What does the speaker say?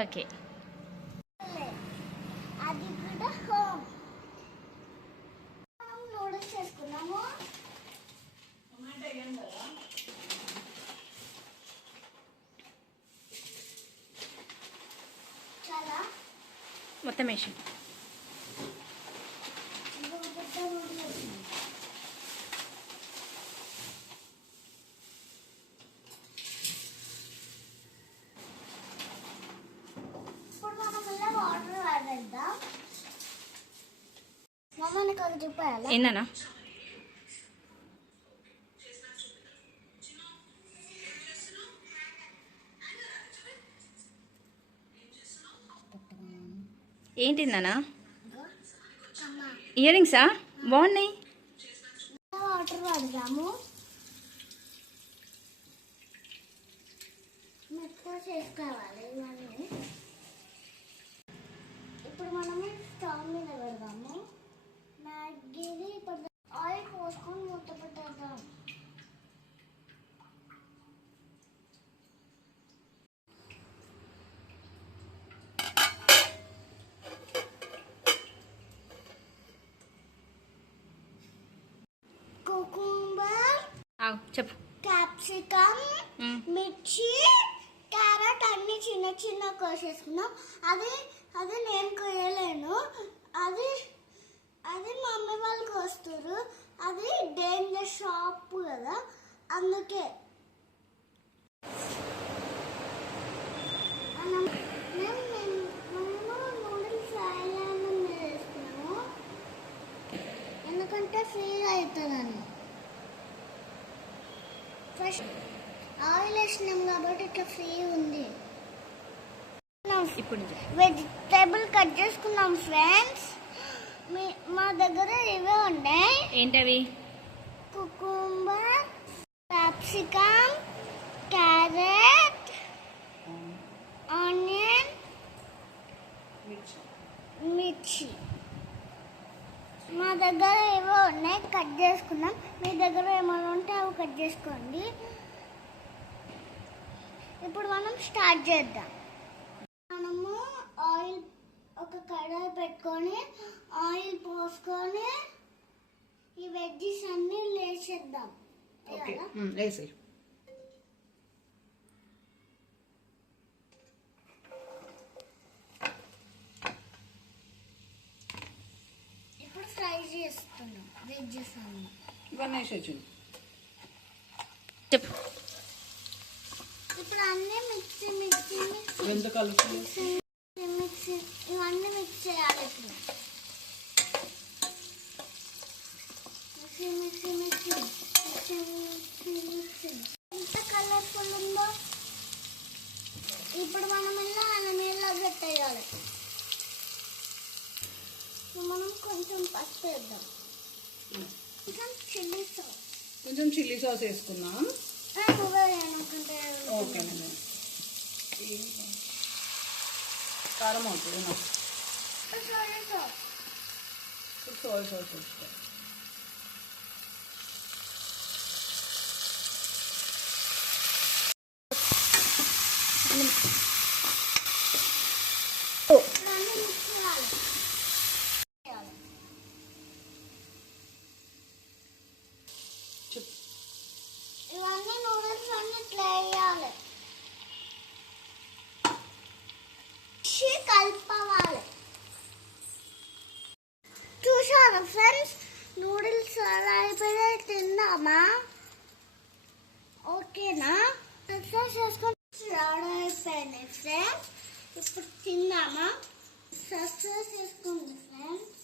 Okay అది కూడా home noodles చేసుకున్నాము. చాలా మొత్తం వేసి ఏందన్నా ఏంటిందన్నా ఇయర్ రింగ్సా బాగున్నాయి. వాటర్ పడదాము. మెత్తగా చేసుకోవాలి ఇవన్నీ. ఇప్పుడు మనము స్టవ్ మీద పెడదాము. మ్యాగీది ఇప్పుడు ఆయిల్ పోసుకొని మూత పెట్టేద్దాం. కుకుంబర్, చెప్పు, క్యాప్సికమ్, మిర్చి, క్యారెట్ అన్ని చిన్న చిన్న కోసేసుకున్నాం. అది నేను కోయలేను, అది మమ్మీ వాళ్ళు కోస్తారు. అది డేంజర్ షాప్ కదా, అందుకే నూడిల్స్ ఐలాండ్ మీద వేసుకున్నాము, ఎందుకంటే ఫ్రీగా అవుతుందని. ఫస్ట్ ఆయిల్ వేసినాం కాబట్టి ఇట్లా ఫ్రీ ఉంది. ఇప్పుడు వెజిటేబుల్ కట్ చేసుకున్నాం ఫ్రెండ్స్. మా దగ్గర ఇవే ఉన్నాయి. ఏంటవి? కుకుంబర్, క్యాప్సికమ్, క్యారెట్, ఆనియన్, మిర్చి. మా దగ్గర ఏవో ఉన్నాయి, కట్ చేసుకున్నాం. మీ దగ్గర ఏమైనా ఉంటే అవి కట్ చేసుకోండి. ఇప్పుడు మనం స్టార్ట్ చేద్దాం. మనము ఆయిల్ ఒక కడాయి పెట్టుకొని ఆయిల్ పోసుకొని ఈ వెజ్జీస్ అన్ని వేసేద్దాం. ఇప్పుడు ఫ్రై చేస్తున్నాం వెజ్జీస్ అన్ని. చెప్పు. ఇప్పుడు అన్ని మిక్సీ ఇవన్నీ మిక్స్ చేయాలి. ఎంత కలర్ఫుల్ ఉందో. ఇప్పుడు మనం నీళ్ళ పెట్టేయాలి. మనం కొంచెం పసుపు వేద్దాం, కొంచెం చిల్లీ సాస్ వేసుకున్నాం. ఓకేనండి, కారం అవుతుంది నాకు. సోయా సాస్ వేస్తాం. ఇవన్నీ నూడిల్స్ అన్ని ఇట్లా వేయాలి, కలుపుకోవాలి. చూసారా ఫ్రెండ్స్, నూడిల్స్ అలా అయిపోయి తిందామా? ఓకేనా? సబ్స్క్రైబ్ చేసుకొని అయిపోయినాయి ఫ్రెండ్స్. ఇప్పుడు తిందామా? సబ్స్క్రైబ్ చేసుకోండి ఫ్రెండ్స్.